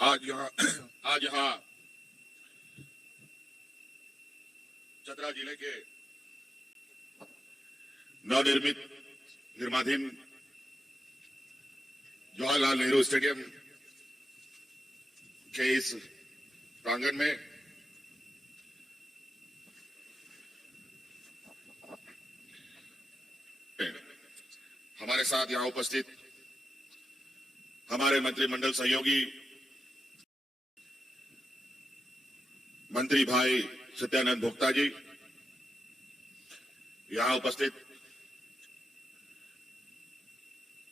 आज यहाँ चतरा जिले के नवनिर्मित निर्माणाधीन जवाहरलाल नेहरू स्टेडियम के इस प्रांगण में हमारे साथ यहाँ उपस्थित हमारे मंत्रिमंडल सहयोगी मंत्री भाई सत्यानंद भोक्ता जी, यहाँ उपस्थित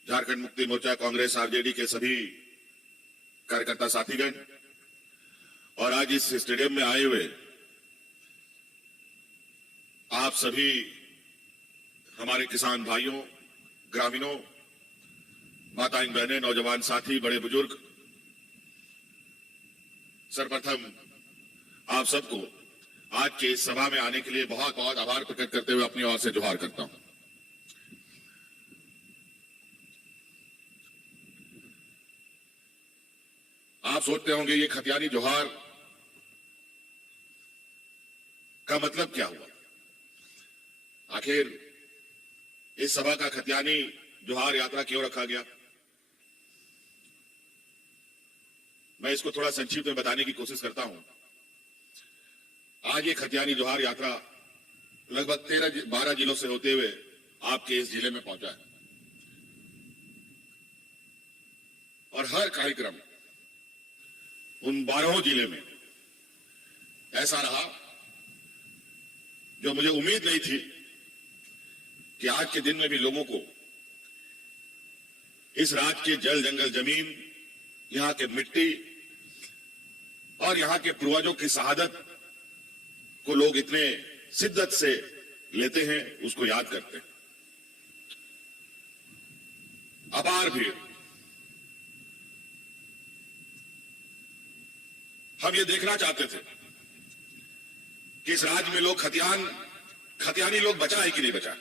झारखंड मुक्ति मोर्चा कांग्रेस आरजेडी के सभी कार्यकर्ता साथीगण और आज इस स्टेडियम में आए हुए आप सभी हमारे किसान भाइयों, ग्रामीणों, माताएं, बहनें, नौजवान साथी, बड़े बुजुर्ग, सर्वप्रथम आप सबको आज के इस सभा में आने के लिए बहुत बहुत आभार प्रकट करते हुए अपनी ओर से जोहार करता हूं। आप सोचते होंगे ये खतियानी जोहार का मतलब क्या हुआ? आखिर इस सभा का खतियानी जोहार यात्रा क्यों रखा गया? मैं इसको थोड़ा संक्षिप्त में बताने की कोशिश करता हूं। आज ये खतियानी जोहार यात्रा लगभग 13-12 जिलों से होते हुए आपके इस जिले में पहुंचा है और हर कार्यक्रम उन 12 जिले में ऐसा रहा जो मुझे उम्मीद नहीं थी कि आज के दिन में भी लोगों को इस राज्य के जल, जंगल, जमीन, यहां के मिट्टी और यहां के पूर्वजों की शहादत को लोग इतने शिद्दत से लेते हैं, उसको याद करते हैं। अपार भीड़। हम ये देखना चाहते थे कि इस राज्य में लोग खतियानी लोग बचा है कि नहीं बचा,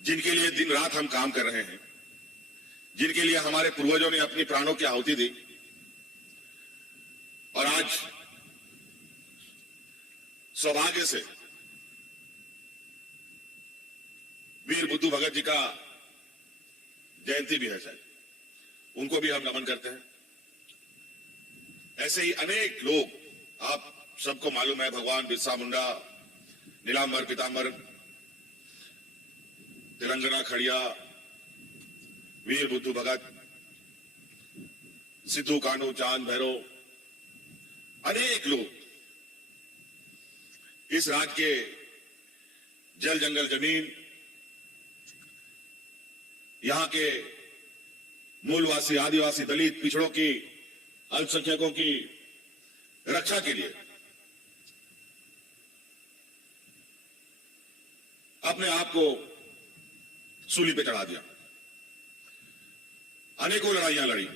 जिनके लिए दिन रात हम काम कर रहे हैं, जिनके लिए हमारे पूर्वजों ने अपनी प्राणों की आहुति दी और आज सौभाग्य से वीर बुद्धू भगत जी का जयंती भी है, शायद उनको भी हम नमन करते हैं। ऐसे ही अनेक लोग, आप सबको मालूम है, भगवान बिरसा मुंडा, नीलांबर पीतांबर, तेलंगाना खड़िया, वीर बुद्धू भगत, सिद्धू कान्हू, चांद भैरव, अनेक लोग इस राज्य के जल, जंगल, जमीन, यहां के मूलवासी, आदिवासी, दलित, पिछड़ों की, अल्पसंख्यकों की रक्षा के लिए अपने आप को सूली पे चढ़ा दिया। अनेकों लड़ाइयां लड़ी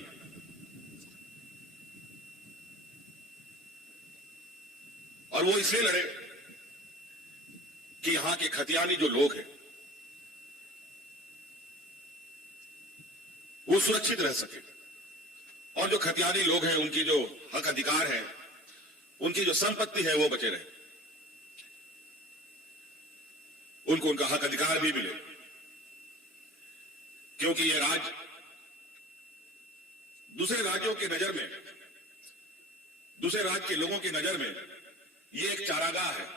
और वो इसलिए लड़े कि यहां के खतियानी जो लोग हैं वो सुरक्षित रह सके और जो खतियानी लोग हैं उनकी जो हक अधिकार है, उनकी जो संपत्ति है, वो बचे रहे, उनको उनका हक अधिकार भी मिले। क्योंकि ये राज्य दूसरे राज्यों की नजर में, दूसरे राज्य के लोगों की नजर में ये एक चारागाह है।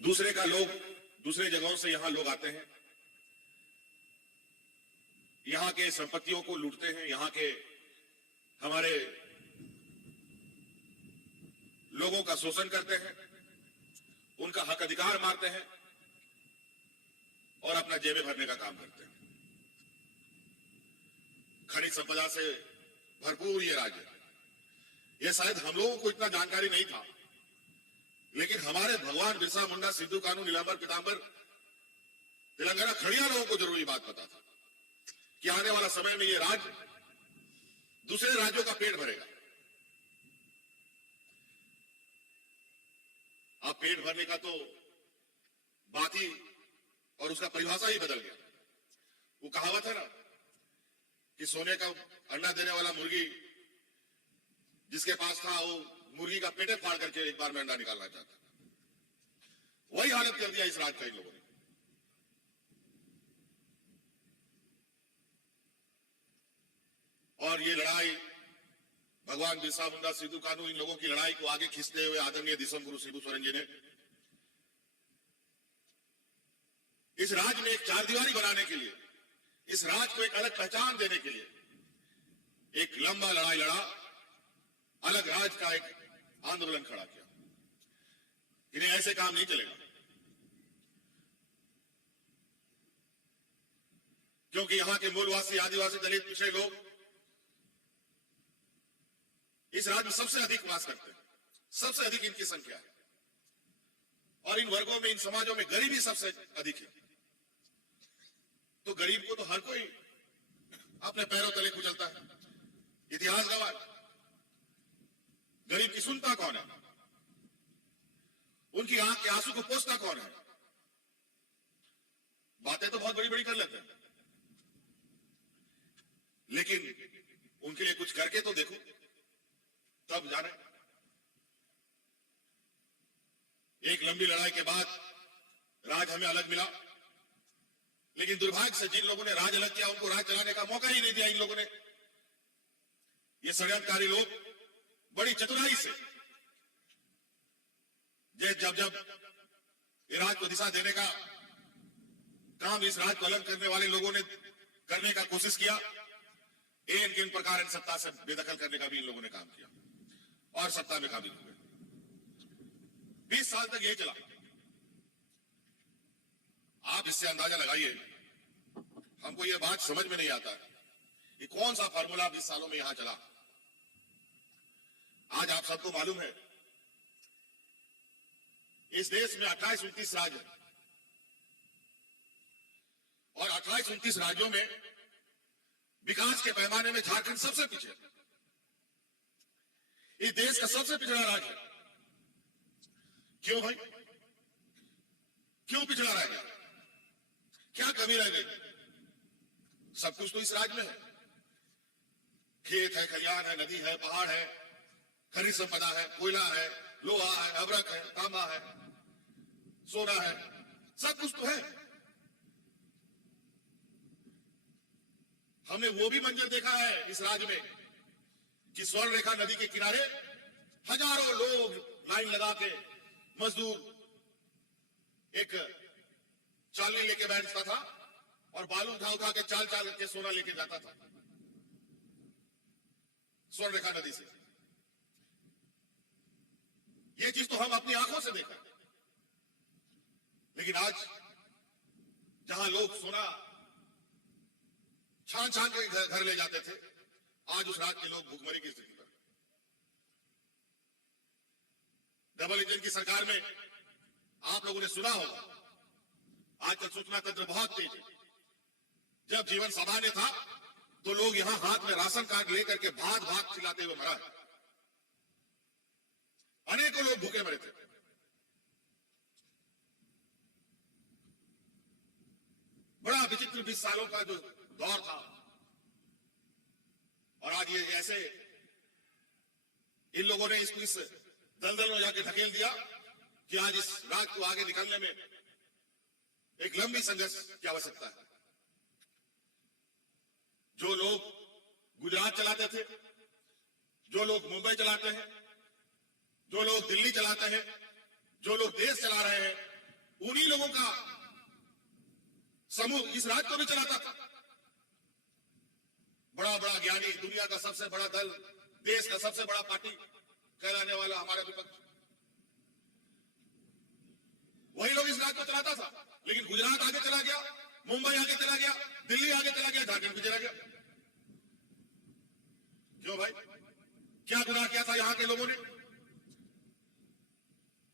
दूसरे जगहों से यहां लोग आते हैं, यहां के संपत्तियों को लूटते हैं, यहां के हमारे लोगों का शोषण करते हैं, उनका हक अधिकार मारते हैं और अपना जेबें भरने का काम करते हैं। खनिज संपदा से भरपूर ये राज्य है। ये शायद हम लोगों को इतना जानकारी नहीं था, लेकिन हमारे भगवान बिरसा मुंडा, सिद्धू कान्हू, नीलांबर पीतांबर, तेलंगाना खड़िया लोगों को जरूर ये बात पता था कि आने वाला समय में ये राज्य दूसरे राज्यों का पेट भरेगा। अब पेट भरने का तो बात ही और उसका परिभाषा ही बदल गया। वो कहावत है ना कि सोने का अंडा देने वाला मुर्गी जिसके पास था वो मुर्गी का पेटे फाड़ करके एक बार में अंडा निकालना चाहता। वही हालत कर दिया इस राज का इन लोगों ने। और ये लड़ाई भगवान बिरसा मुंडा, सिद्धू कानू, इन लोगों की लड़ाई को आगे खींचते हुए आदरणीय दिसम गुरु शिबू सोरेन जी ने इस राज्य में एक चारदीवारी बनाने के लिए, इस राज्य को एक अलग पहचान देने के लिए एक लंबा लड़ाई लड़ा, अलग राज्य का एक आंदोलन खड़ा किया। इन्हें ऐसे काम नहीं चलेगा, क्योंकि यहां के मूलवासी, आदिवासी, दलित, पिछड़े लोग इस राज्य में सबसे अधिक वास करते हैं, सबसे अधिक इनकी संख्या है। और इन वर्गों में, इन समाजों में गरीबी सबसे अधिक है। तो गरीब को तो हर कोई अपने पैरों तले कुचलता है। इतिहास गवाह, गरीब की सुनता कौन है? उनकी आंख के आंसू को पोंछता कौन है? बातें तो बहुत बड़ी बड़ी कर लेते हैं, लेकिन उनके लिए कुछ करके तो देखो, तब जाने। एक लंबी लड़ाई के बाद राज हमें अलग मिला, लेकिन दुर्भाग्य से जिन लोगों ने राज अलग किया उनको राज चलाने का मौका ही नहीं दिया इन लोगों ने। ये षड्यंत्रकारी लोग बड़ी चतुराई से जब जब ये राज को दिशा देने का काम इस राज को अलग करने वाले लोगों ने करने का कोशिश किया, इन किन प्रकार सत्ता से बेदखल करने का भी इन लोगों ने काम किया और सत्ता में काबिज हुए। 20 साल तक यही चला। आप इससे अंदाजा लगाइए, हमको यह बात समझ में नहीं आता कि कौन सा फार्मूला 20 सालों में यहां चला। आज आप सबको मालूम है इस देश में 28-29 राज्य है, और 28-29 राज्यों में विकास के पैमाने में झारखंड सबसे पीछे, इस देश का सबसे पिछड़ा राज्य है। क्यों भाई, क्यों पिछड़ा रह गया? क्या कमी रह गई? सब कुछ तो इस राज्य में है। खेत है, खलियान है, नदी है, पहाड़ है, खनिज संपदा है, कोयला है, लोहा है, अभ्रक है, तांबा है, सोना है, सब कुछ तो है। हमने वो भी मंजर देखा है इस राज्य में कि स्वर्ण रेखा नदी के किनारे हजारों लोग लाइन लगा के, मजदूर एक चालनी लेके बैठता था और बालू उठा उठा के चाल चाल के सोना लेके जाता था स्वर्ण रेखा नदी से। ये चीज तो हम अपनी आंखों से देखा, लेकिन आज जहां लोग सोना छान छान के घर ले जाते थे, आज उस रात के लोग भूखमरी की स्थिति पर। डबल इंजन की सरकार में आप लोगों ने सुना होगा, आजकल सूचना तंत्र बहुत तेज है। जब जीवन सामान्य था तो लोग यहां हाथ में राशन कार्ड लेकर के भाग भाग चिल्लाते हुए मरा है। अनेकों लोग भूखे मरे थे। बड़ा विचित्र 20 सालों का जो दौर था, और आज ये ऐसे इन लोगों ने इसको इस दलदल में जाके ढकेल दिया कि आज इस राज को आगे निकलने में एक लंबी संघर्ष की आवश्यकता है। जो लोग गुजरात चलाते थे, जो लोग मुंबई चलाते हैं, जो लोग दिल्ली चलाते हैं, जो लोग देश चला रहे हैं, उन्हीं लोगों का समूह इस राज्य को भी चलाता था। बड़ा बड़ा ज्ञानी, दुनिया का सबसे बड़ा दल, देश का सबसे बड़ा पार्टी कहलाने वाला हमारा विपक्ष, वही लोग इस राज्य को चलाता था। लेकिन गुजरात आगे चला गया, मुंबई आगे चला गया, दिल्ली आगे चला गया, झारखंड भी चला गया। क्यों भाई, क्या गुनाह किया था यहां के लोगों ने?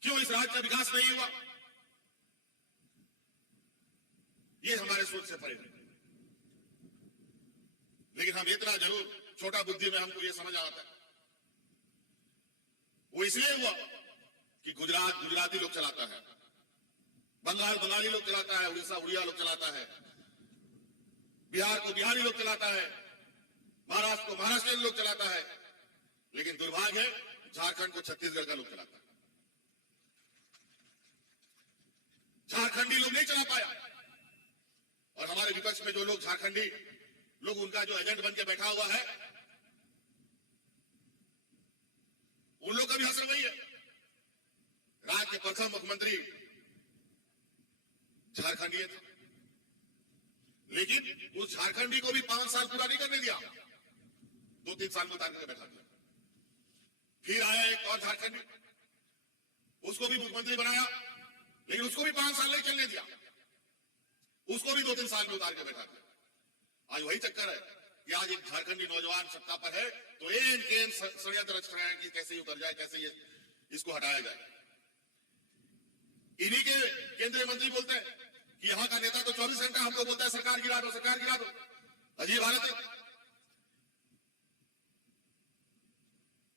क्यों इस राज्य का विकास नहीं हुआ? ये हमारे सोच से परे है। लेकिन हम इतना जरूर छोटा बुद्धि में हमको ये समझ आता है, वो इसलिए हुआ कि गुजरात गुजराती लोग चलाता है, बंगाल बंगाली लोग चलाता है, उड़ीसा उड़िया लोग चलाता है, बिहार को बिहारी लोग चलाता है, महाराष्ट्र को महाराष्ट्र लोग चलाता है, लेकिन दुर्भाग्य है झारखंड को छत्तीसगढ़ का लोग चलाता है। झारखंडी लोग नहीं चला पाया, और हमारे विपक्ष में जो लोग झारखंडी लोग उनका जो एजेंट बन के बैठा हुआ है, उन लोग का भी असर वही है। राज्य के प्रथम मुख्यमंत्री झारखंडी था, लेकिन उस झारखंडी को भी 5 साल पूरा नहीं करने दिया, 2-3 साल में उतार करके बैठा दिया। फिर आया एक और झारखंडी, उसको भी मुख्यमंत्री बनाया, लेकिन उसको भी 5 साल नहीं चलने दिया, उसको भी 2-3 साल में उतार के बैठा दिया। आज वही चक्कर है कि आज एक झारखंडी नौजवान सत्ता पर है, तो एन षड्यंत्र रच रहे हैं कि कैसे ही उतर जाए, कैसे ये इसको हटाया जाए। इन्हीं के केंद्रीय मंत्री बोलते हैं कि यहां का नेता तो 24 घंटा हमको बोलता है सरकार गिरा दो, सरकार गिरा दो। अजीब हालत है।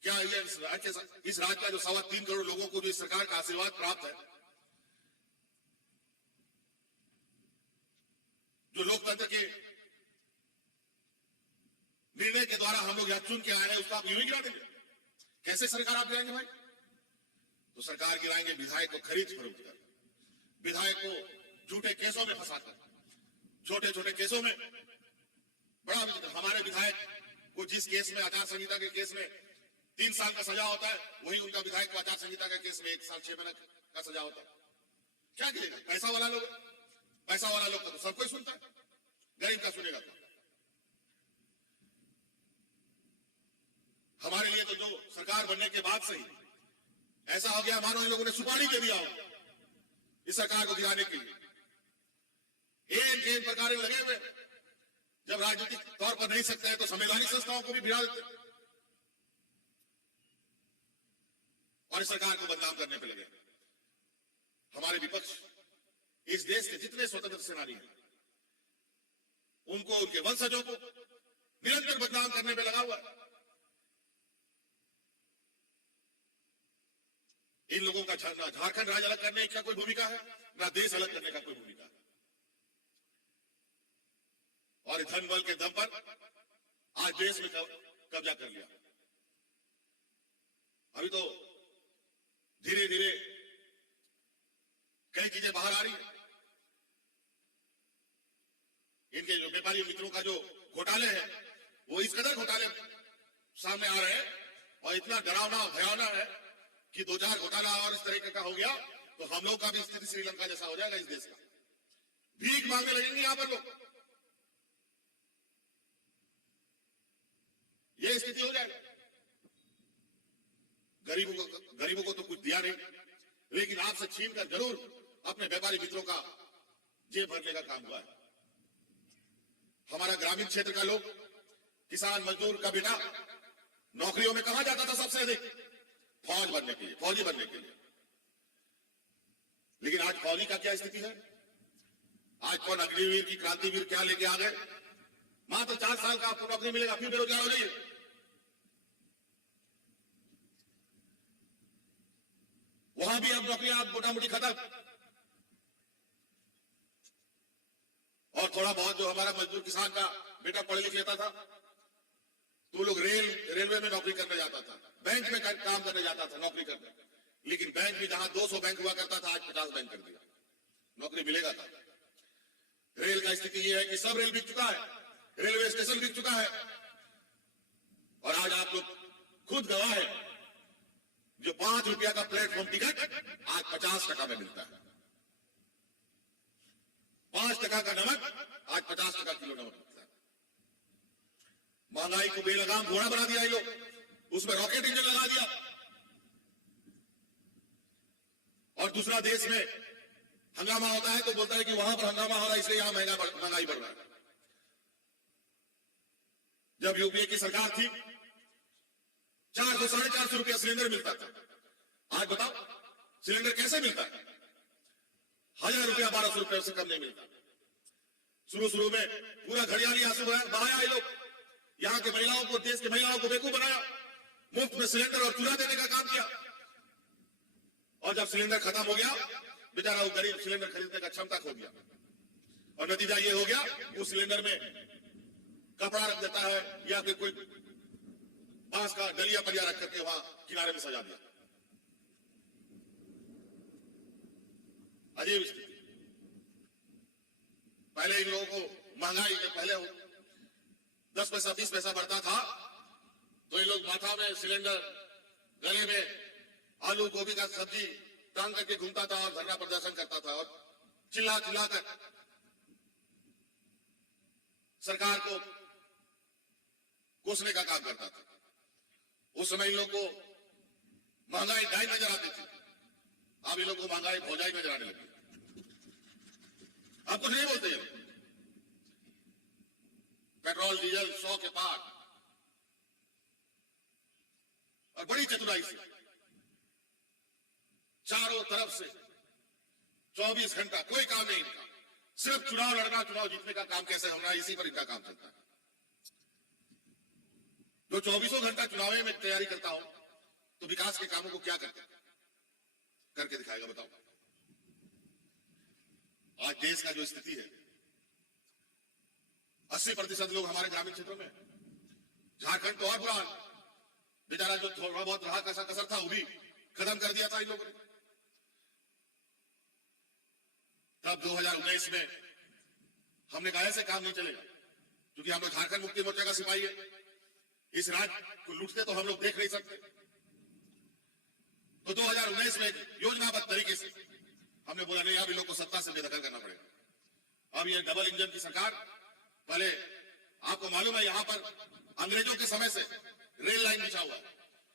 क्या ये इस राज्य का जो 3.25 करोड़ लोगों को जो इस सरकार का आशीर्वाद प्राप्त है, जो लोकतंत्र के निर्णय के द्वारा हम लोग यहां चुन के आए हैं, उसको आप यूं ही गिरा देंगे? कैसे सरकार आप गिराएंगे भाई? तो सरकार गिराएंगे विधायक को खरीद फरोख्त कर, विधायक को झूठे केसों में फंसाकर, छोटे छोटे केसों में। बड़ा विचित्र, हमारे विधायक को जिस केस में आचार संहिता के केस में 3 साल का सजा होता है, वही उनका विधायक को आचार संहिता के केस में 1 साल 6 महीने का सजा होता है। क्या गिरेगा? पैसा वाला लोग, पैसा वाला लोग का तो सब कोई सुनता है, गरीब का सुनेगा तो? हमारे लिए तो जो सरकार बनने के बाद से ही ऐसा हो गया मानो इन लोगों ने सुपारी दे दिया हो इस सरकार को गिराने के लिए। एन प्रकार लगे हुए, जब राजनीतिक तौर पर नहीं सकते हैं तो संवैधानिक संस्थाओं को भी भिड़ा देते और इस सरकार को बदनाम करने पे लगे। हमारे विपक्ष इस देश के जितने स्वतंत्र सेनानी हैं, उनको, उनके वंशजों को निरंतर बदनाम करने पे लगा हुआ है। इन लोगों का झारखंड राज्य अलग करने की कोई भूमिका है, ना देश अलग करने का कोई भूमिका है। और धन बल के दम पर आज देश में कब्जा कर लिया। अभी तो धीरे धीरे कई चीजें बाहर आ रही हैं। इनके जो व्यापारी मित्रों का जो घोटाले हैं, वो इस कदर घोटाले सामने आ रहे हैं और इतना डरावना भयावना है कि 2-4 घोटाला और इस तरीके का हो गया तो हम लोग का भी स्थिति श्रीलंका जैसा हो जाएगा। इस देश का भीख मांगने लगेंगे यहां पर लोग, ये स्थिति हो जाएगा। गरीबों को तो कुछ दिया नहीं, लेकिन आपसे छीनकर जरूर अपने व्यापारी मित्रों का जेब भरने का काम हुआ है। हमारा ग्रामीण क्षेत्र का लोग, किसान मजदूर का बेटा नौकरियों में कहां जाता था सबसे अधिक? फौज बनने के लिए, फौजी बनने के लिए। लेकिन आज फौजी का क्या स्थिति है? आज कौन अग्निवीर की क्रांतिवीर क्या लेके आ गए? मात्र 4 साल का आपको नौकरी मिलेगा, फिर बेरोजगार हो जाइए। वहां भी अब नौकरी आप मोटा मोटी खत्म। और थोड़ा बहुत जो हमारा मजदूर किसान का बेटा पढ़ लिख लेता था, तो लोग रेलवे में नौकरी करने जाता था, बैंक में काम करने जाता था नौकरी करने। लेकिन बैंक भी जहां 200 बैंक हुआ करता था, आज 50 बैंक कर दिया। नौकरी मिलेगा था? रेल का स्थिति यह है कि सब रेल बिक चुका है, रेलवे स्टेशन बिक चुका है। और आज आप लोग खुद गवाह है, जो 5 रुपया का प्लेटफॉर्म टिकट आज 50 टका में मिलता है। 5 टका का नमक आज 50 टका किलो नमक मिलता है। महंगाई को बेलगाम घोड़ा बना दिया ये लोग, उसमें रॉकेट इंजन लगा दिया। और दूसरा देश में हंगामा होता है तो बोलता है कि वहां पर हंगामा हो रहा है इसलिए यहां महंगाई बढ़ रहा है। जब यूपीए की सरकार थी 400-450 रुपया सिलेंडर मिलता था। आज बताओ सिलेंडर कैसे मिलता है? 1000 रुपया 1200 रुपये से कम नहीं मिलता। शुरू में पूरा घड़ियाली आंसू बहाया ये लोग, यहां के महिलाओं को, देश की महिलाओं को बेवकूफ बनाया, मुफ्त में सिलेंडर और चूल्हा देने का काम किया। और जब सिलेंडर खत्म हो गया, बेचारा वो गरीब सिलेंडर खरीदने का क्षमता खो गया। और नतीजा ये हो गया उस सिलेंडर में कपड़ा रख देता है या फिर कोई बांस का डलिया परिया रख करके वहां किनारे में सजा दिया। अजीब स्थिति। पहले इन लोगों को महंगाई के पहले 10 पैसा 20 पैसा बढ़ता था तो इन लोग माथा में सिलेंडर, गले में आलू गोभी का सब्जी टांग करके घूमता था और धरना प्रदर्शन करता था और चिल्ला चिल्ला कर सरकार को कोसने का काम करता था। उस समय इन लोग को महंगाई ढाई नजर आती थी, अब इन लोग को महंगाई भौजाई नजर आने लगी। अब कुछ नहीं बोलते हैं। पेट्रोल डीजल 100 के पार और बड़ी चतुराई से चारों तरफ से 24 घंटा कोई काम नहीं इनका, सिर्फ चुनाव लड़ना, चुनाव जीतने का काम कैसे होना, इसी पर इनका काम चलता है। जो 24 घंटा चुनाव में तैयारी करता हूं तो विकास के कामों को क्या करके दिखाएगा बताओ। आज देश का जो स्थिति है, 80% लोग हमारे ग्रामीण क्षेत्रों में, झारखंड तो और बुरा बेचारा जो थोड़ा बहुत रहा कैसा कसर था वो भी खत्म कर दिया था इन लोगों ने। तब 2019 में हमने कहा ऐसे काम नहीं चलेगा, क्योंकि हम लोग झारखंड मुक्ति मोर्चा का सिपाही है, इस राज्य को लूटते तो हम लोग देख नहीं सकते। तो 2019 में योजनाबद्ध तरीके से हमने बोला नहीं, अब इन लोग को सत्ता से बेदखल करना पड़ेगा। अब ये डबल इंजन की सरकार, पहले आपको मालूम है यहां पर अंग्रेजों के समय से रेल लाइन बिछा हुआ है,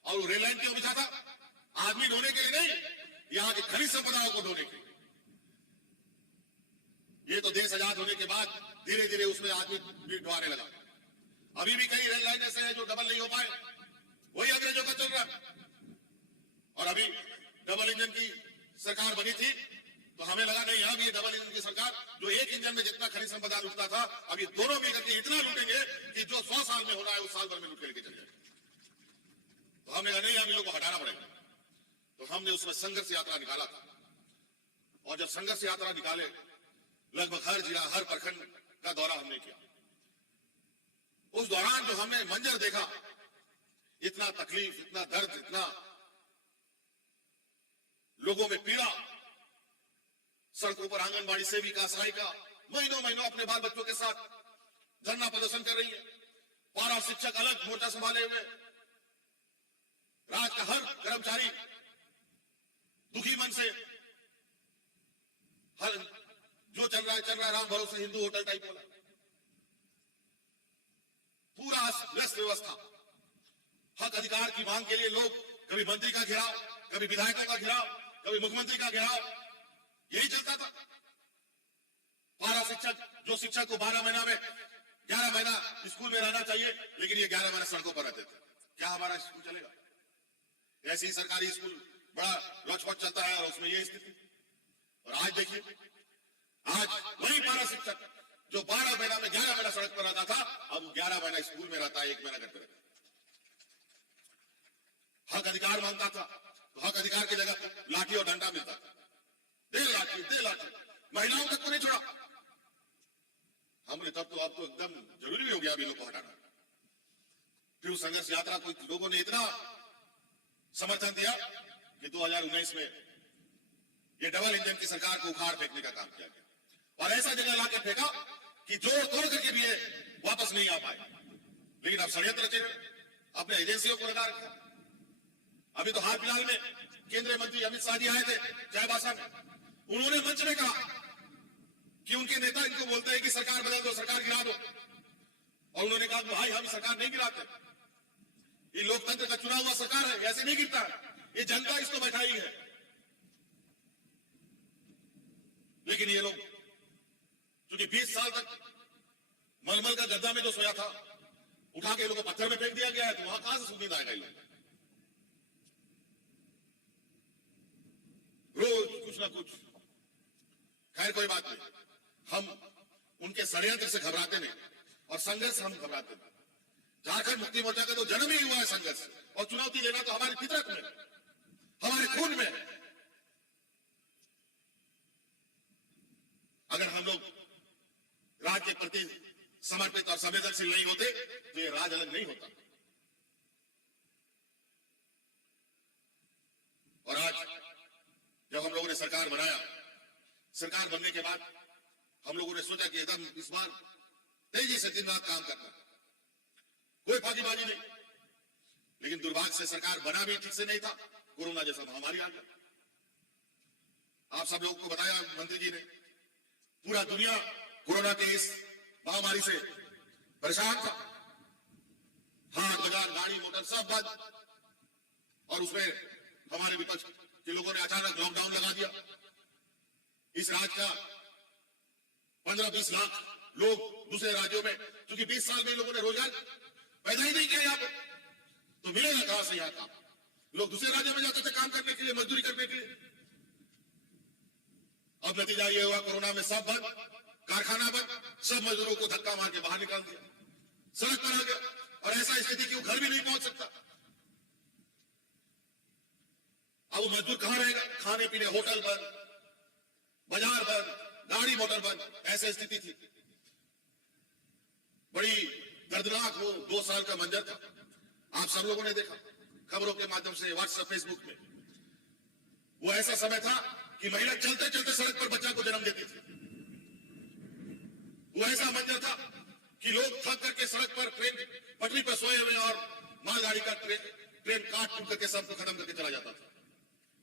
और वो रेल लाइन क्यों बिछा था? आदमी ढोने के लिए नहीं, यहां की खनिज संपदाओं को ढोने के लिए। ये तो देश आजाद होने के बाद धीरे धीरे उसमें आदमी भी ढोने लगा। अभी भी कई रेल लाइन ऐसे हैं जो डबल नहीं हो पाए, वही अंग्रेजों का चल रहा है। और अभी डबल इंजन की सरकार बनी थी तो हमें लगा नहीं, अब ये डबल इंजन की सरकार जो एक इंजन में जितना खनिज संपदा लूटता था, अब ये दोनों में करके इतना लूटेंगे कि जो 100 साल में होना है उस साल भर में लूट के लेके चले जाएंगे। तो हमने कहा नहीं, अब इन लोगों को हटाना पड़ेगा। तो हमने उसमें संघर्ष यात्रा निकाला था, और जब संघर्ष यात्रा निकाले लगभग हर जिला, हर प्रखंड का दौरा हमने किया। उस दौरान जो हमने मंजर देखा, इतना तकलीफ, इतना दर्द, इतना लोगों में पीड़ा, सड़कों पर आंगनबाड़ी सेविका, सहायिका महीनों महीनों अपने बाल बच्चों के साथ धरना प्रदर्शन कर रही है, पारा शिक्षक अलग मोर्चा संभाले हुए, राज का हर कर्मचारी दुखी मन से, हर जो चल रहा है राम भरोसे हिंदू होटल टाइप वाला, पूरा व्यस्त व्यवस्था। हक अधिकार की मांग के लिए लोग कभी मंत्री का घेराव, कभी विधायकों का घेराव, कभी मुख्यमंत्री का घेराव, यही चलता था। पारा शिक्षक, जो शिक्षक को 12 महीना में 11 महीना स्कूल में रहना चाहिए, लेकिन ये 11 महीना सड़कों पर रहते थे। क्या हमारा स्कूल चलेगा? ऐसी सरकारी स्कूल बड़ा लचपच चलता है और उसमें ये स्थिति। और आज देखिए, आज वही पारा शिक्षक जो 12 महीना में 11 महीना सड़क पर रहता था, अब 11 महीना स्कूल में रहता है, 1 महीना घर पर रहता है। हक अधिकार मांगता था तो हक अधिकार की जगह लाठी और डंडा मिलता था। दे लाठी, महिलाओं तक को नहीं छोड़ा हमने। तब तो अब तो एकदम जरूरी हो गया अभी लोग को हटाना। फिर संघर्ष यात्रा को लोगों ने इतना समर्थन दिया कि 2019 में ये डबल इंजन की सरकार को उखाड़ फेंकने का काम किया गया, और ऐसा जगह लाके फेंका कि जोड़ तोड़ करके भी ये वापस नहीं आ पाए। लेकिन अब षड्यंत्र रचे, अपने एजेंसियों को लगा रखा। अभी तो हाल फिलहाल में केंद्रीय मंत्री अमित शाह जी आए थे चाईबासा में, उन्होंने मंच में कहा कि उनके नेता इनको बोलते हैं कि सरकार बदल दो, सरकार गिरा दो, और उन्होंने कहा भाई हम सरकार नहीं गिराते, ये लोकतंत्र का चुना हुआ सरकार है, ऐसे नहीं गिरता है, ये जनता इसको बैठाई है। लेकिन ये लोग क्योंकि 20 साल तक मलमल का गद्दा में जो सोया था, उठा के लोगों को पत्थर में फेंक दिया गया है, तो वहां कहां से सुनींद आएगा? ये लोग रोज कुछ ना कुछ। खैर कोई बात नहीं, हम उनके षड्यंत्र से घबराते नहीं, और संघर्ष हम घबराते नहीं। झारखंड मुक्ति मोर्चा का तो जन्म ही हुआ है संघर्ष, और चुनौती लेना तो हमारी फितरत में, हमारे खून में। अगर हम लोग राज्य के प्रति समर्पित और संवेदनशील नहीं होते तो ये राज अलग नहीं होता। और आज जब हम लोगों ने सरकार बनाया, सरकार बनने के बाद हम लोगों ने सोचा कि एकदम इस बार तेजी से दिन रात काम करना, कोई फाकीबाजी नहीं। लेकिन दुर्भाग्य से सरकार बना भी ठीक से नहीं था, कोरोना जैसा महामारी आ गया। आप सब लोगों को बताया मंत्री जी ने, पूरा दुनिया कोरोना के इस महामारी से परेशान था। हाट बाजार गाड़ी मोटर सब बंद, और उसमें हमारे विपक्ष के लोगों ने अचानक लॉकडाउन लगा दिया। इस राज्य का 15-20 लाख लोग दूसरे राज्यों में, क्योंकि 20 साल में लोगों ने रोजगार पैदा ही नहीं किया यहाँ पे, तो मिलेगा कहां से यहाँ काम? लोग दूसरे राज्यों में जाते थे काम करने के लिए, मजदूरी करने के लिए। अब नतीजा ये हुआ, कोरोना में सब बंद, कारखाना बंद, सब मजदूरों को धक्का मार के बाहर निकाल दिया, सड़क पर आ गया। और ऐसा स्थिति कि वो घर भी नहीं पहुंच सकता। अब वो मजदूर कहां रहेगा? खाने पीने, होटल बंद, बाजार बंद, गाड़ी मोटर बंद, ऐसी स्थिति थी। बड़ी दर्दनाक वो 2 साल का मंजर था। आप सब लोगों ने देखा खबरों के माध्यम से, व्हाट्सएप फेसबुक में। वो ऐसा समय था कि महिला चलते चलते सड़क पर बच्चा को जन्म देती थी। वो ऐसा मंजर था कि लोग थक करके सड़क पर ट्रेन पटरी पर सोए हुए और मालगाड़ी का ट्रेन काट टूट करके सबको खत्म करके चला जाता था।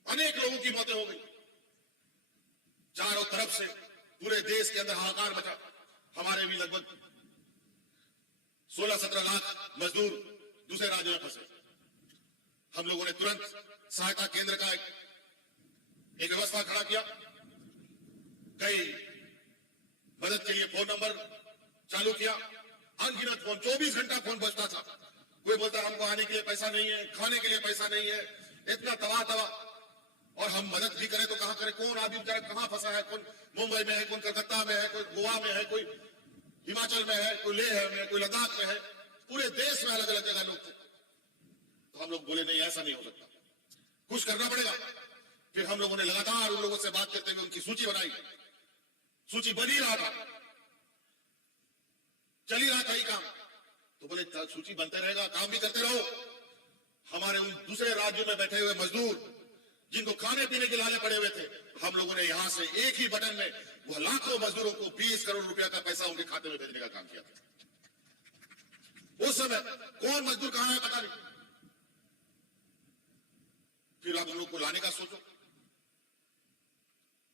अनेक लोगों की मौतें हो गई। चारों तरफ से पूरे देश के अंदर हाहाकार मचा। हमारे भी लगभग 16-17 लाख मजदूर दूसरे राज्यों में फंसे। हम लोगों ने तुरंत सहायता केंद्र का एक व्यवस्था खड़ा किया। कई मदद के लिए फोन नंबर चालू किया। अनगिनत फोन, 24 घंटा फोन बजता था। कोई बोलता हमको आने के लिए पैसा नहीं है, खाने के लिए पैसा नहीं है, इतना तबाह। और हम मदद भी करें तो कहां करें? कौन आदमी बेचारा कहां फंसा है? कौन मुंबई में है, कौन कलकत्ता में है, कोई गोवा में है, कोई हिमाचल में है, कोई लेह में, कोई लद्दाख में है। पूरे देश में अलग अलग जगह लोग थे। तो हम लोग बोले नहीं, ऐसा नहीं हो सकता, कुछ करना पड़ेगा। फिर हम लोगों ने लगातार उन लोगों से बात करते हुए उनकी सूची बनाई। सूची बन ही रहा था, चल ही रहा था ही काम। तो बोले सूची बनते रहेगा, काम भी करते रहो। हमारे उन दूसरे राज्यों में बैठे हुए मजदूर जिनको खाने पीने के लाले पड़े हुए थे, हम लोगों ने यहां से एक ही बटन में वो लाखों मजदूरों को 20 करोड़ रुपया का पैसा उनके खाते में भेजने का काम किया था। उस समय कौन मजदूर कहां है पता नहीं। फिर आप उन लोग को लाने का सोचो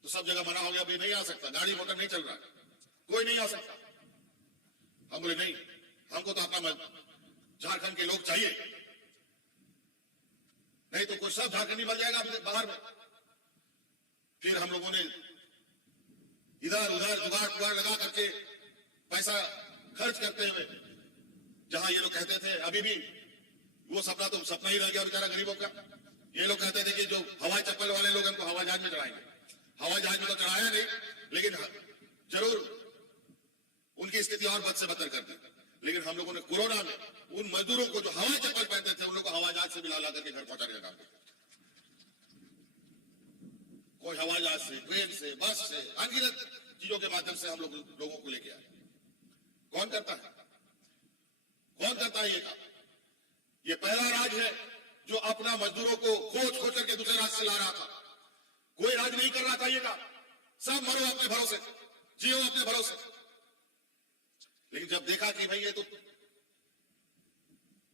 तो सब जगह मना हो गया, भाई नहीं आ सकता, गाड़ी मोटर नहीं चल रहा है, कोई नहीं आ सकता। हम बोले नहीं, हमको तो अपना झारखंड के लोग चाहिए, नहीं तो कोई सब झारखंडी मर जाएगा बाहर में। फिर हम लोगों ने इधर उधर जुगाड़ लगा करके पैसा खर्च करते हुए, जहां ये लोग कहते थे, अभी भी वो सपना तो सपना ही रह गया बेचारा गरीबों का। ये लोग कहते थे कि जो हवाई चप्पल वाले लोग उनको हवाई जहाज में चढ़ाएंगे। हवाई जहाज में तो चढ़ाया नहीं, लेकिन जरूर उनकी स्थिति और बद से बदतर कर दी। लेकिन हम लोगों ने कोरोना में उन मजदूरों को जो हवाई चप्पल पहनते थे, उन लोगों को हवाई जहाज से भी ला करके घर पहुंचाने का काम किया। कोई हवाई जहाज से, ट्रेन से, बस से, अनगिनत चीजों के माध्यम से हम लोगों को लेके आए। कौन करता है? कौन करता है ये काम? ये पहला राज्य है जो अपना मजदूरों को खोज करके दूसरे राज्य से ला रहा था। कोई राज्य नहीं कर रहा था ये काम। सब मरो अपने भरोसे, जियो अपने भरोसे। लेकिन जब देखा कि भाई ये तो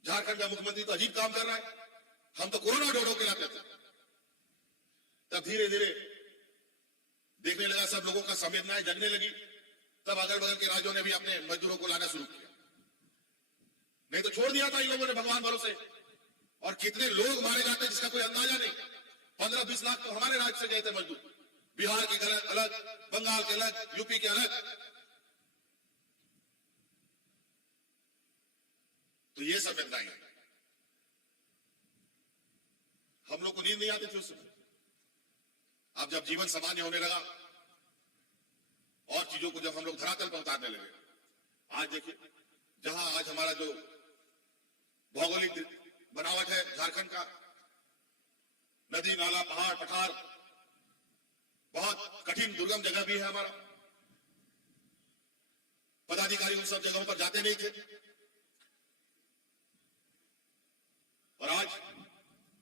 झारखंड का मुख्यमंत्री तो अजीब काम कर रहा है, हम तो कोरोना ढो के लाते थे, तब धीरे धीरे देखने लगा, सब लोगों का संवेदनाएं जगने लगी। तब अगल बगल के राज्यों ने भी अपने मजदूरों को लाना शुरू किया। नहीं तो छोड़ दिया था इन लोगों ने भगवान भरोसे। और कितने लोग मारे जाते जिसका कोई अंदाजा नहीं। 15-20 लाख तो हमारे राज्य से गए थे मजदूर, बिहार के अलग, बंगाल के अलग, यूपी के अलग। तो ये सब घटनाएं हम लोग को नींद नहीं आती थी उस समय। अब जब जीवन सामान्य होने लगा और चीजों को जब हम लोग धरातल पर उतारने लगे, आज देखिए, जहां आज हमारा जो भौगोलिक बनावट है झारखंड का, नदी नाला पहाड़ पठार, बहुत कठिन दुर्गम जगह भी है हमारा। पदाधिकारी उन सब जगहों पर जाते नहीं थे। और आज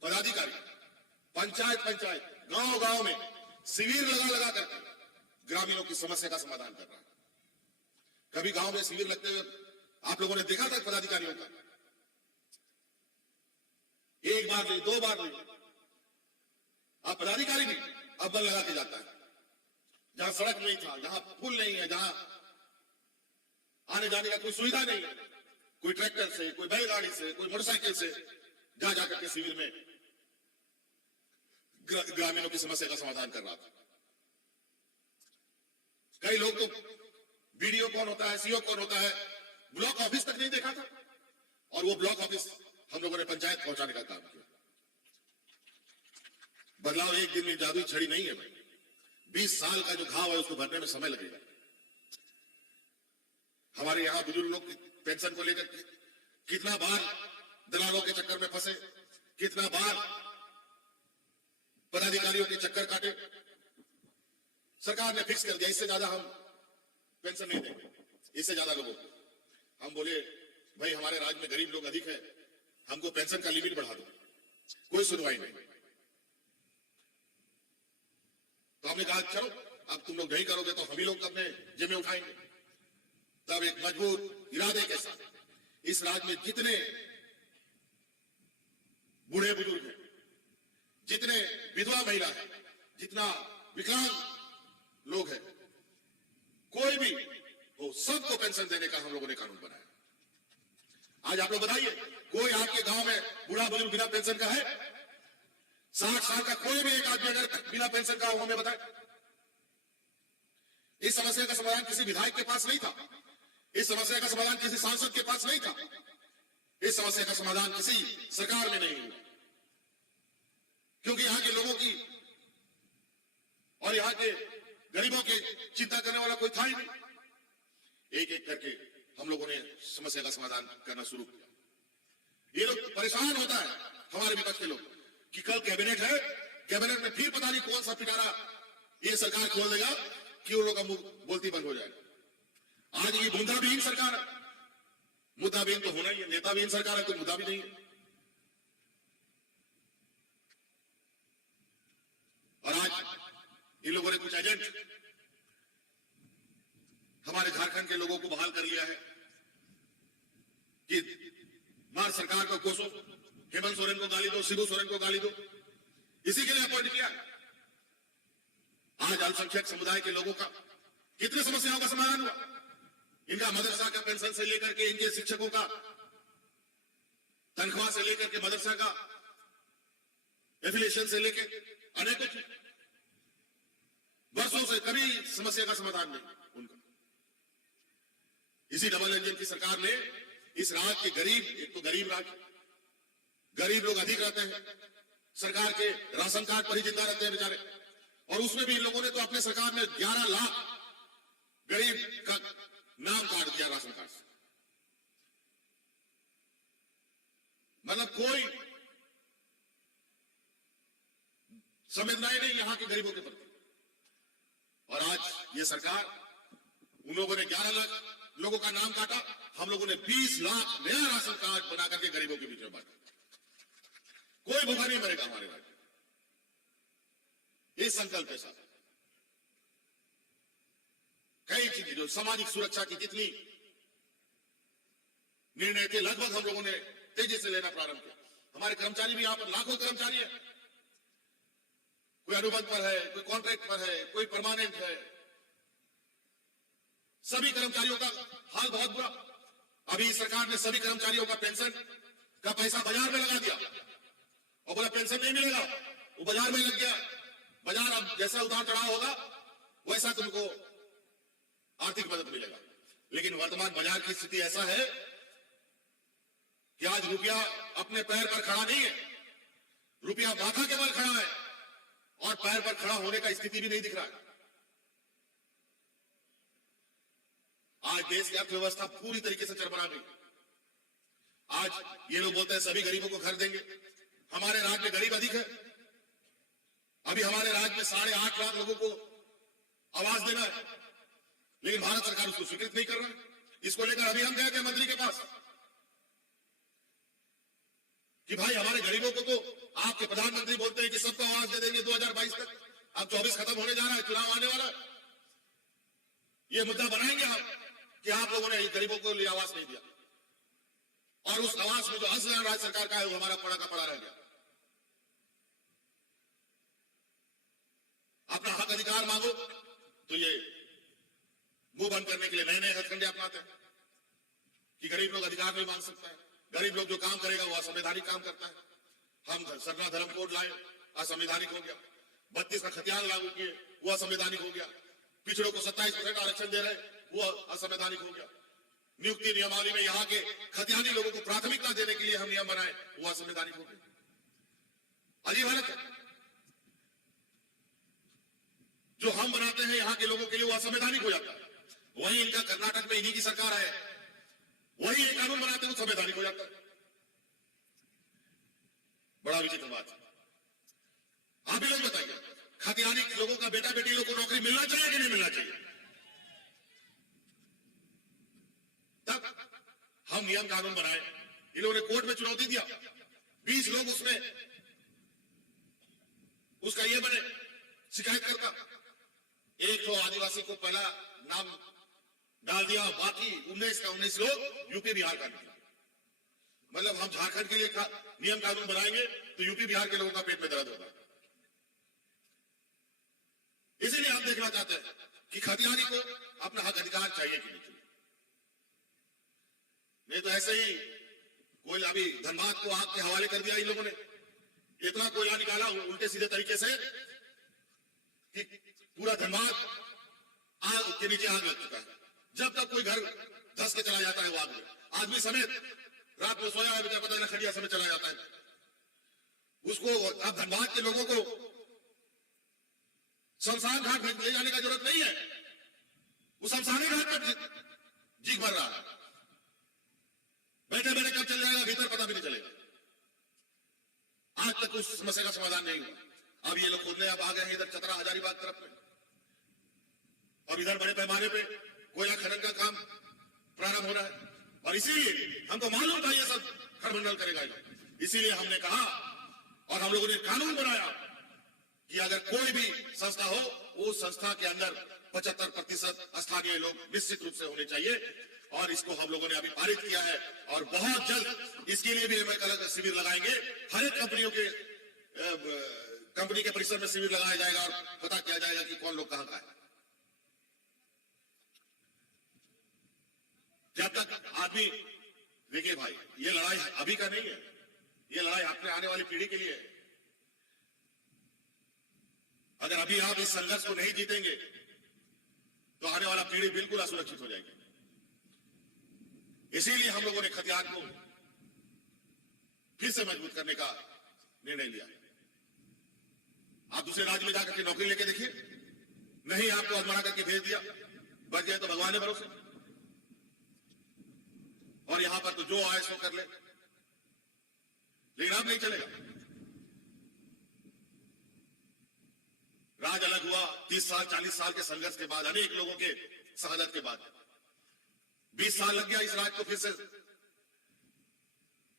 पदाधिकारी पंचायत गांव गांव में शिविर लगा कर ग्रामीणों की समस्या का समाधान कर रहा है। कभी गांव में शिविर लगते हुए आप लोगों ने देखा था पदाधिकारियों का? एक बार नहीं, दो बार नहीं, आप पदाधिकारी नहीं, अब बल लगा के जाता है। जहां सड़क नहीं था, जहां पुल नहीं है, जहां आने जाने का कोई सुविधा नहीं है, कोई ट्रैक्टर से, कोई बैलगाड़ी से, कोई मोटरसाइकिल से जा जाकर के शिविर में ग्रामीणों की समस्या का समाधान कर रहा था। कई लोग तो बीडीओ कौन होता है, सीओ कौन होता है, ब्लॉक ऑफिस तक नहीं देखा था, और वो ब्लॉक ऑफिस हम लोगों ने पंचायत पहुंचाने का काम किया। बदलाव एक दिन में जादुई छड़ी नहीं है भाई। 20 साल का जो घाव है उसको भरने में समय लगेगा। हमारे यहां बुजुर्ग लोग पेंशन को लेकर कितना बार दलालों के चक्कर में फंसे, कितना बार पदाधिकारियों के चक्कर काटे। सरकार ने फिक्स कर दिया इससे ज्यादा हम पेंशन नहीं देंगे, इससे ज्यादा लोगों को। हम बोले भाई हमारे राज्य में गरीब लोग अधिक है, हमको पेंशन का लिमिट बढ़ा दो। कोई सुनवाई नहीं। तो हमने कहा चलो अब तुम लोग नहीं करोगे तो हम ही लोग अपने जिम्मे उठाएंगे। तब एक मजबूत इरादे के साथ इस राज्य में जितने बूढ़े बुजुर्ग हैं, जितने विधवा महिला है, जितना विकलांग लोग हैं, कोई भी वो सबको पेंशन देने का हम लोगों ने कानून बनाया। आज आप लोग बताइए, कोई आपके गांव में बूढ़ा बुजुर्ग बिना पेंशन का है? 60 साल का कोई भी एक आदमी अगर बिना पेंशन का हो हमें बताए। इस समस्या का समाधान किसी विधायक के पास नहीं था, इस समस्या का समाधान किसी सांसद के पास नहीं था, इस समस्या का समाधान किसी सरकार में नहीं हुआ, क्योंकि यहां के लोगों की और यहां के गरीबों की चिंता करने वाला कोई था ही नहीं। एक एक करके हम लोगों ने समस्या का समाधान करना शुरू किया। ये लोग परेशान होता है हमारे विपक्ष के लोग कि कल कैबिनेट है, कैबिनेट में फिर पता नहीं कौन सा पिटारा ये सरकार खोल देगा कि उन लोगों का मुंह बोलती बंद हो जाएगा। आज ये मुद्दाविहीन सरकार है, मुद्दाविहीन तो होना ही है, नेताविहीन सरकार है तो मुद्दा भी नहीं है। और आज इन लोगों ने कुछ एजेंट हमारे झारखंड के लोगों को बहाल कर लिया है कि मार सरकार को कोसो, हेमंत सोरेन को गाली दो, शिबू सोरेन को गाली दो, इसी के लिए अपॉइंट किया। आज अल्पसंख्यक समुदाय के लोगों का कितनी समस्याओं का समाधान हुआ। इनका मदरसा का पेंशन से लेकर के इनके शिक्षकों का तनख्वाह से लेकर के मदरसा का एफिलिएशन से लेकर अनेकों चीज, वर्षों से कभी समस्या का समाधान नहीं उनका। इसी डबल इंजन की सरकार ने इस राज्य के गरीब, एक तो गरीब राज्य, गरीब लोग अधिक रहते हैं, सरकार के राशन कार्ड पर ही जिंदा रहते हैं बेचारे, और उसमें भी इन लोगों ने तो अपने सरकार में 11 लाख गरीब का नाम काट दिया राशन कार्ड से। मतलब कोई संवेदनाएं नहीं यहां के गरीबों के प्रति। और आज ये सरकार, उन लोगों ने 11 लाख लोगों का नाम काटा, हम लोगों ने 20 लाख नया राशन कार्ड बना करके गरीबों के बीच में बांटा। कोई भूखा नहीं मरेगा हमारे राज्य में, इस संकल्प के साथ। कई चीजें जो सामाजिक सुरक्षा की जितनी निर्णय थे लगभग हम लोगों ने तेजी से लेना प्रारंभ किया। हमारे कर्मचारी भी यहां पर लाखों कर्मचारी हैं, कोई अनुबंध पर है, कोई कॉन्ट्रैक्ट पर है, कोई परमानेंट है। सभी कर्मचारियों का हाल बहुत बुरा। अभी सरकार ने सभी कर्मचारियों का पेंशन का पैसा बाजार में लगा दिया और बोला पेंशन नहीं मिलेगा, वो बाजार में लग गया। बाजार अब जैसा उतार चढ़ाव होगा वैसा तुमको आर्थिक मदद मिलेगा। लेकिन वर्तमान बाजार की स्थिति ऐसा है कि आज रुपया अपने पैर पर खड़ा नहीं है, रुपया माथा के बल खड़ा है और पैर पर खड़ा होने का स्थिति भी नहीं दिख रहा है। आज देश की अर्थव्यवस्था पूरी तरीके से चरमरा गई। आज ये लोग बोलते हैं सभी गरीबों को घर देंगे। हमारे राज्य में गरीब अधिक है। अभी हमारे राज्य में 8.5 लाख लोगों को आवास देना है, लेकिन भारत सरकार उसको स्वीकृत नहीं कर रहा है। इसको लेकर अभी हम गए थे मंत्री के पास कि भाई हमारे गरीबों को तो आपके प्रधानमंत्री बोलते हैं कि सबको आवाज दे देंगे 2022 तक, अब 24 खत्म होने जा रहा है, चुनाव आने वाला है, ये मुद्दा बनाएंगे आप कि आप लोगों ने गरीबों को लिए आवाज नहीं दिया, और उस आवाज में जो असर राज्य सरकार का है वो हमारा पड़ा का पड़ा रह गया। अपना हक अधिकार मांगो तो ये मुंह बंद करने के लिए नए नए हथकंडे अपनाते हैं कि गरीब लोग अधिकार नहीं मांग सकता है, गरीब लोग जो काम करेगा वो असंवैधानिक काम करता है। हम सरना धर्म कोड लाए, असंवैधानिक हो गया। 32 का खतियान लागू किए, वो असंवैधानिक हो गया। पिछड़ों को 27% आरक्षण दे रहे, वो असंवैधानिक हो गया। नियुक्ति नियमावली में यहाँ के खतियानी लोगों को प्राथमिकता देने के लिए हम नियम बनाए, वो असंवैधानिक हो गया। अजीब हालत है। जो हम बनाते हैं यहाँ के लोगों के लिए वो असंवैधानिक हो जाता है। वही इनका कर्नाटक में इन्हीं की सरकार है, वही एक कानून बनाते हैं वो संवैधानिक हो जाता है। बड़ा विचित्र बात है। आप ही लोग बताइए, खतियानी लोगों का बेटा बेटी लोग को नौकरी मिलना चाहिए कि नहीं मिलना चाहिए? तब हम नियम कानून बनाए, इन लोगों ने कोर्ट में चुनौती दिया, 20 लोग उसमें उसका ये बने शिकायत करता, एक तो आदिवासी को पहला नाम डाल दिया, बाकी 19 का 19 लोग यूपी बिहार का निकला। मतलब हम झारखंड के लिए नियम कानून बनाएंगे तो यूपी बिहार के लोगों का पेट में दर्द होगा। इसीलिए हम देखना चाहते हैं कि खतियानी को अपना हक अधिकार चाहिए कि नहीं चाहिए। नहीं तो ऐसे ही कोयला, अभी धनबाद को आग के हवाले कर दिया इन लोगों ने, इतना कोयला निकाला उल्टे सीधे तरीके से कि पूरा धनबाद आग के नीचे आग लग चुका है। जब तक कोई घर धस के चला जाता है वो आग में, आदमी समेत रात में सोया है, पता नहीं खड़िया समेत चला जाता है उसको। अब धनबाद के लोगों को शमशान घाट ले जाने का जरूरत नहीं है, वो शमशानी घाट पर जीख भर रहा है। बैठे बैठे कब चल जाएगा भीतर पता भी नहीं चलेगा। आज तक उस समस्या का समाधान नहीं हुआ। अब ये लोग खोदने अब आ गए हैं इधर चतरा हजारीबाग तरफ में, और इधर बड़े पैमाने पे कोयला खनन का काम प्रारंभ हो रहा है। और इसीलिए हमको मालूम था ये सब खरमंडल करेगा, इसीलिए हमने कहा और हम लोगों ने कानून बनाया कि अगर कोई भी संस्था हो, उस संस्था के अंदर 75% स्थानीय लोग निश्चित रूप से होने चाहिए। और इसको हम लोगों ने अभी पारित किया है, और बहुत जल्द इसके लिए भी हम एक अलग शिविर लगाएंगे। हर एक कंपनी के परिसर में शिविर लगाया जाएगा और पता किया जाएगा कि कौन लोग कहां का है। जब तक आदमी, देखिए भाई, ये लड़ाई अभी का नहीं है, ये लड़ाई अपने आने वाली पीढ़ी के लिए है। अगर अभी आप इस संघर्ष को नहीं जीतेंगे तो आने वाला पीढ़ी बिल्कुल असुरक्षित हो जाएगी। इसीलिए हम लोगों ने खतियान को फिर से मजबूत करने का निर्णय लिया। आप दूसरे राज्य में जाकर के नौकरी लेके देखिए, नहीं आपको अधमरा करके भेज दिया, बच गए तो भगवान के भरोसे, और यहां पर तो जो आए सो कर ले। लेकिन अब नहीं चलेगा। राज अलग हुआ 30 साल 40 साल के संघर्ष के बाद, अनेक लोगों के शहादत के बाद 20 साल लग गया इस राज को फिर से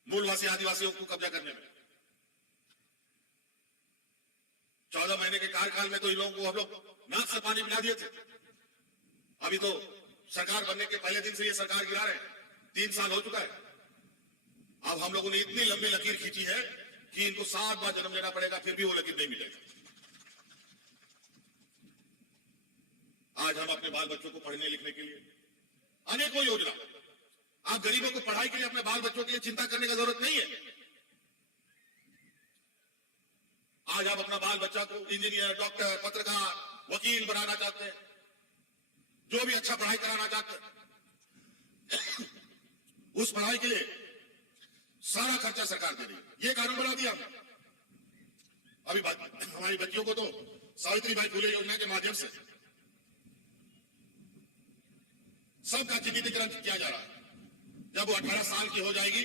मूलवासी आदिवासियों को कब्जा करने में। 14 महीने के कार्यकाल में तो इन लोगों को हम लोग नाक से पानी पिला दिए थे। अभी तो सरकार बनने के पहले दिन से ये सरकार गिरा रहे हैं, 3 साल हो चुका है। अब हम लोगों ने इतनी लंबी लकीर खींची है कि इनको 7 बार जन्म लेना पड़ेगा, फिर भी वो लकीर नहीं मिलेगी। आज हम अपने बाल बच्चों को पढ़ने लिखने के लिए अनेकों योजना, आप गरीबों को पढ़ाई के लिए अपने बाल बच्चों के लिए चिंता करने की जरूरत नहीं है। आज आप अपना बाल बच्चा को इंजीनियर, डॉक्टर, पत्रकार, वकील बनाना चाहते हैं, जो भी अच्छा पढ़ाई कराना चाहते हैं, उस पढ़ाई के लिए सारा खर्चा सरकार दे रही है। ये कानून बना दिया। अभी हमारी बच्चियों को तो सावित्रीबाई फुले योजना के माध्यम से सबका चिन्हितीकरण किया जा रहा है। जब वो 18 साल की हो जाएगी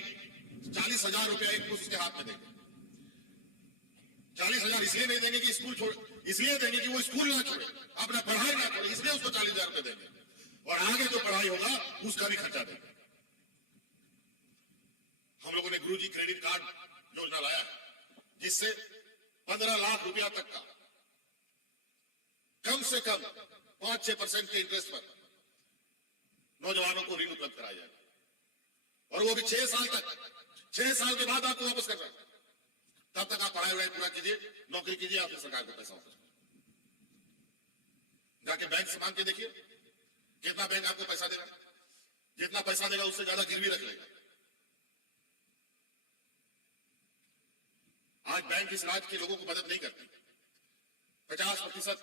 40,000 रुपया एक पुरुष के हाथ में देंगे। 40,000 इसलिए नहीं देंगे कि स्कूल छोड़, इसलिए देंगे कि वो स्कूल ना छोड़े, अपना पढ़ाई ना छोड़े, इसलिए उसको 40,000 रुपये देंगे। और आगे जो पढ़ाई होगा उसका भी खर्चा देंगे। हम लोगों ने गुरुजी क्रेडिट कार्ड योजना लाया जिससे 15 लाख रुपया तक का कम से कम 5-6% के इंटरेस्ट पर नौजवानों को ऋण उपलब्ध कराया जाए और वो भी 6 साल तक। 6 साल के बाद आपको वापस करना है, तब तक आप पढ़ाई वढ़ाई पूरा कीजिए, नौकरी कीजिए, आपसे सरकार को पैसा वापस। जाके बैंक से मांग के देखिए कितना बैंक आपको पैसा देगा। जितना पैसा देगा उससे ज्यादा गिरवी रख लेगा। आज बैंक इस राज्य के लोगों को मदद नहीं करती। 50%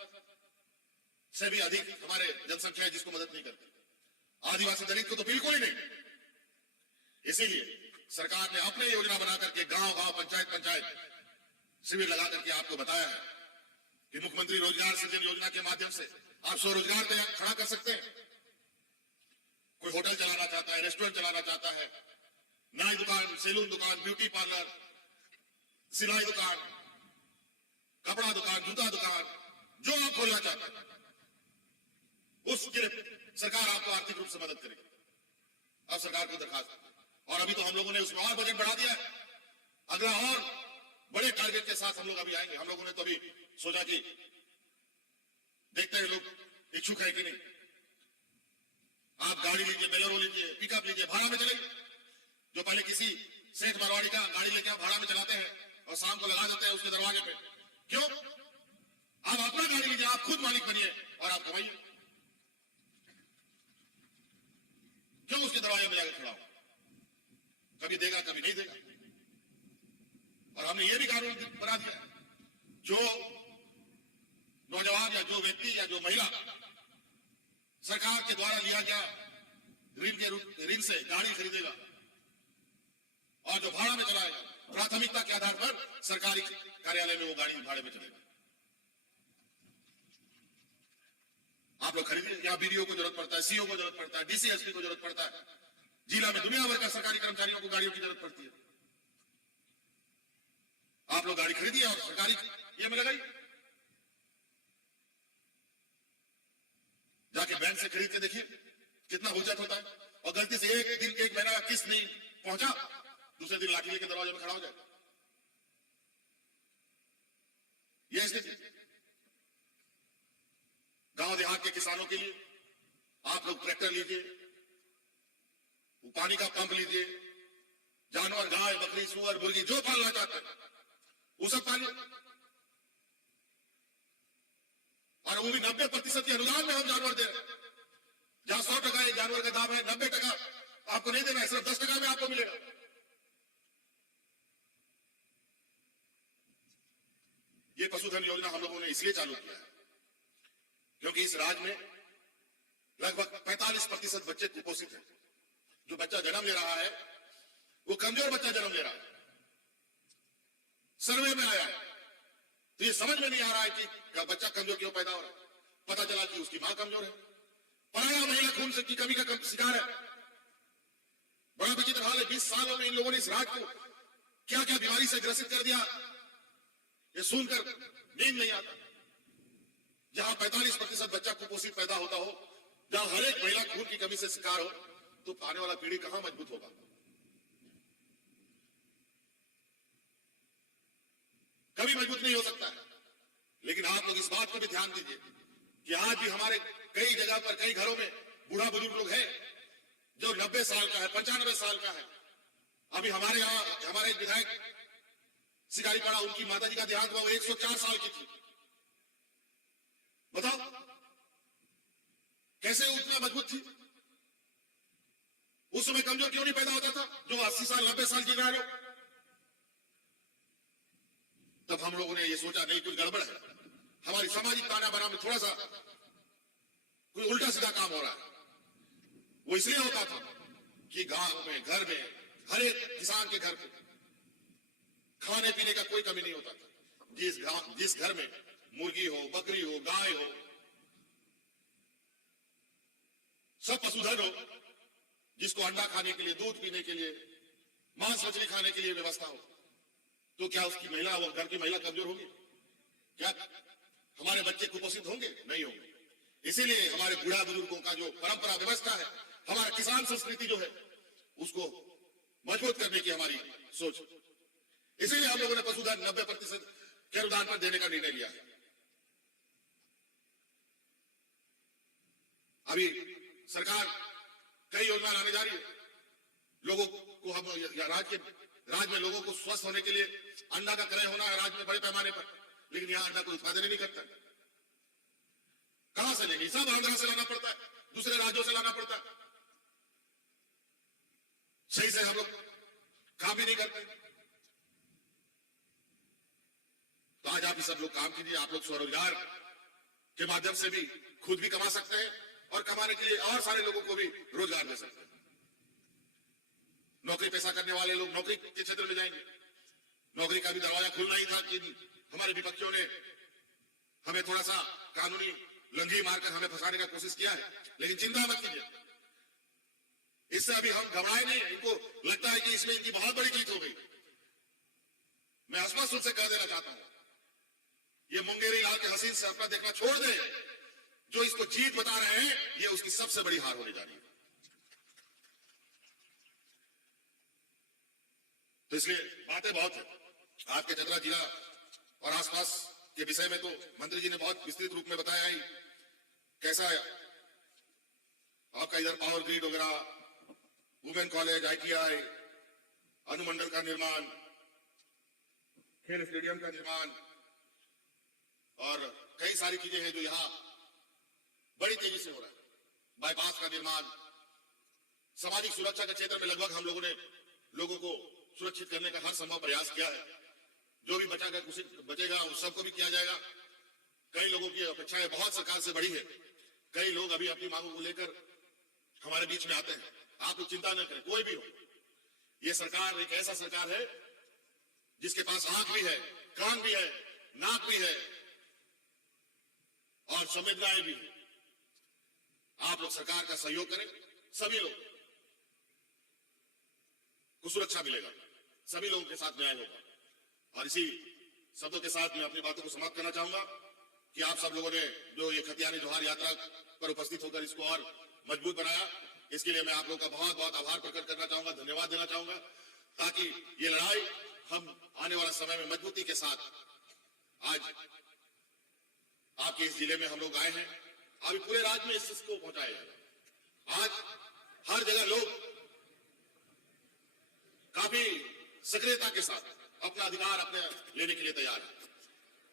से भी अधिक हमारे जनसंख्या है जिसको मदद नहीं करती। आदिवासी दलित को तो बिल्कुल ही नहीं। इसीलिए सरकार ने अपने योजना बना करके गांव-गांव, पंचायत शिविर लगा करके आपको बताया है कि मुख्यमंत्री रोजगार सृजन योजना के माध्यम से आप स्वरोजगार खड़ा कर सकते हैं। कोई होटल चलाना चाहता है, रेस्टोरेंट चलाना चाहता है, नाई दुकान, सैलून दुकान, ब्यूटी पार्लर, सिलाई दुकान, कपड़ा दुकान, जूता दुकान, जो आप खोलना चाहते हैं उसके लिए सरकार आपको आर्थिक रूप से मदद करेगी। अब सरकार को दरखास्त, और अभी तो हम लोगों ने उसमें और बजट बढ़ा दिया है। अगला और बड़े टारगेट के साथ हम लोग अभी आएंगे। हम लोगों ने तो अभी सोचा कि देखते हैं लोग इच्छुक है कि नहीं। आप गाड़ी लीजिए, बोलेरो लीजिए, पिकअप लीजिए, भाड़ा में चलेंगे। जो पहले किसी सेठ मारवाड़ी का गाड़ी लेके आप भाड़ा में चलाते हैं और शाम को लगा देते हैं उसके दरवाजे पे, क्यों? आप अपना गाड़ी लीजिए, आप खुद मालिक बनिए और आप कमाइए। क्यों उसके दरवाजे में जाकर खड़ा हो? कभी देगा, कभी नहीं देगा। और हमने ये भी कानून बना दिया, जो नौजवान या जो व्यक्ति या जो महिला सरकार के द्वारा लिया गया ऋण से गाड़ी खरीदेगा और जो भाड़ा में चलाएगा, प्राथमिकता के आधार पर सरकारी कार्यालय में वो गाड़ी भाड़े में चलेगा। आप लोग खरीदिए। यहाँ बीडीओ को जरूरत पड़ता है, सीओ को जरूरत पड़ता है, डीसी एसपी को जरूरत पड़ता है। जिला में दुनिया भर का सरकारी कर्मचारियों को गाड़ियों की जरूरत पड़ती है। आप लोग गाड़ी खरीदिए और सरकारी ये में लगाइए। जाके बैंक से खरीद के देखिए कितना बचत होता है। और गलती से एक दिन, एक महीना का किस्त नहीं पहुंचा, दूसरे दिन लाठी लेके दरवाजे में खड़ा हो जाए। यह स्थिति गांव देहात के किसानों के लिए आप लोग ट्रैक्टर लीजिए, पानी का पंप लीजिए, जानवर, गाय, बकरी, सुअर, मुर्गी जो पालना चाहते हैं वो सब पालिए। और वो भी 90% के अनुदान में हम जानवर दे रहे हैं। जहां 100% एक जानवर का दाम है, 90% आपको नहीं देना है, सिर्फ 10% में आपको मिलेगा। ये पशुधन योजना हम लोगों ने इसलिए चालू किया है क्योंकि इस राज्य में लगभग 45% बच्चे कुपोषित हैं। जो बच्चा जन्म ले रहा है वो कमजोर बच्चा जन्म ले रहा है। सर्वे में आया है तो ये समझ में नहीं आ रहा है कि बच्चा कमजोर क्यों पैदा हो रहा है। पता चला कि उसकी मां कमजोर है, पराया महिला खून की कमी का शिकार है। बड़ा विचित्र हाल है। 20 सालों में इन लोगों ने इस राज्य को क्या क्या बीमारी से ग्रसित कर दिया, ये सुनकर नींद नहीं आता। जहां 45% बच्चा कुपोषित पैदा होता हो, जहां हर एक महिला खून की कमी से शिकार हो, तो आने वाला पीढ़ी कहां मजबूत होगा? कभी मजबूत नहीं हो सकता है। लेकिन आप लोग इस बात को भी ध्यान दीजिए कि आज भी हमारे कई जगह पर, कई घरों में बूढ़ा बुजुर्ग लोग हैं जो 90 साल का है, 95 साल का है। अभी हमारे यहाँ हमारे विधायक शिकारी पड़ा, उनकी माता जी का देहांत हुआ, वो 104 साल की थी। बताओ कैसे उतना मजबूत थी? उस समय कमजोर क्यों नहीं पैदा होता था जो 80 साल 90 साल की गाय हो? तब हम लोगों ने ये सोचा नहीं, कुछ गड़बड़ है, हमारी सामाजिक ताना बाना में थोड़ा सा कोई उल्टा सीधा काम हो रहा है। वो इसलिए होता था कि गांव में, घर में, हर एक किसान के घर पे खाने पीने का कोई कमी नहीं होता था। जिस घर में मुर्गी हो, बकरी हो, गाय हो, सब पशुधन हो, जिसको अंडा खाने के लिए, दूध पीने के लिए, मांस मछली खाने के लिए व्यवस्था हो, तो क्या उसकी महिला, वो घर की महिला कमजोर होगी? क्या हमारे बच्चे कुपोषित होंगे? नहीं होंगे। इसीलिए हमारे बूढ़ा बुजुर्गों का जो परंपरा व्यवस्था है, हमारा किसान संस्कृति जो है, उसको मजबूत करने की हमारी सोच। इसीलिए हम लोगों ने पशुधन 90% के अनुदान पर देने का निर्णय लिया है। अभी सरकार कई योजना लाने जा रही है। लोगों को हम राज्य में लोगों को स्वस्थ होने के लिए अंडा का क्रय होना है राज्य में बड़े पैमाने पर, लेकिन यहां अंडा कोई उत्पादन ही नहीं करता। कहां से लेंगे? सब आंध्र से लाना पड़ता है, दूसरे राज्यों से लाना पड़ता है। सही से हम लोग काम भी नहीं करते। तो आज आप ही सब लोग काम कीजिए। आप लोग स्वरोजगार के माध्यम से भी खुद भी कमा सकते हैं और कमाने के लिए और सारे लोगों को भी रोजगार दे सकते हैं। नौकरी पेशा करने वाले लोग नौकरी के क्षेत्र में जाएंगे। नौकरी का भी दरवाजा खुलना ही था कि हमारे विपक्षियों ने हमें थोड़ा सा कानूनी लंघी मारकर हमें फंसाने का कोशिश किया है, लेकिन चिंता मत कीजिए, इससे अभी हम घबराए नहीं। इनको लगता है कि इसमें इनकी बहुत बड़ी जीत हो गई। मैं स्पष्ट रूप से कह देना चाहता हूं, ये मुंगेरी लाल के हसीन से अपना देखना छोड़ दे। जो इसको जीत बता रहे हैं, ये उसकी सबसे बड़ी हार होने जा रही है। तो इसलिए बातें बहुत है। आपके चतरा जिला और आसपास के विषय में तो मंत्री जी ने बहुत विस्तृत रूप में बताया ही। कैसा है आपका इधर पावर ग्रिड वगैरह, वुमेन कॉलेज, ITI, अनुमंडल का निर्माण, खेल स्टेडियम का निर्माण और कई सारी चीजें हैं जो यहां बड़ी तेजी से हो रहा है। बाईपास का निर्माण, सामाजिक सुरक्षा के क्षेत्र में लगभग हम लोगों ने लोगों को सुरक्षित करने का हर संभव प्रयास किया है। जो भी बचेगा उस सबको भी किया जाएगा। कई लोगों की अपेक्षाएं बहुत सरकार से बड़ी है। कई लोग अभी अपनी मांगों को लेकर हमारे बीच में आते हैं। आप लोग चिंता न करें, कोई भी हो। ये सरकार एक ऐसा सरकार है जिसके पास आंख भी है, कान भी है, नाक भी है और संवेदनाएं भी है। आप लोग सरकार का सहयोग करें, सभी लोग को सुरक्षा मिलेगा, सभी लोगों के साथ न्याय होगा। और इसी शब्दों के साथ मैं अपनी बातों को समाप्त करना चाहूंगा कि आप सब लोगों ने जो ये खतियानी जोहार यात्रा पर उपस्थित होकर इसको और मजबूत बनाया, इसके लिए मैं आप लोगों का बहुत बहुत आभार प्रकट करना चाहूंगा, धन्यवाद देना चाहूंगा। ताकि ये लड़ाई हम आने वाला समय में मजबूती के साथ, आज आपके इस जिले में हम लोग आए हैं, अभी पूरे राज्य में इस चीज को पहुंचाया जाएगा। आज हर जगह लोग काफी सक्रियता के साथ अपना अधिकार अपने लेने के लिए तैयार है।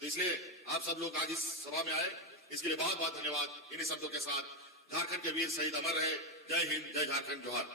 तो इसलिए आप सब लोग आज इस सभा में आए, इसके लिए बहुत बहुत धन्यवाद। इन्हीं शब्दों के साथ झारखंड के वीर शहीद अमर रहे। जय हिंद, जय झारखंड, जोहार।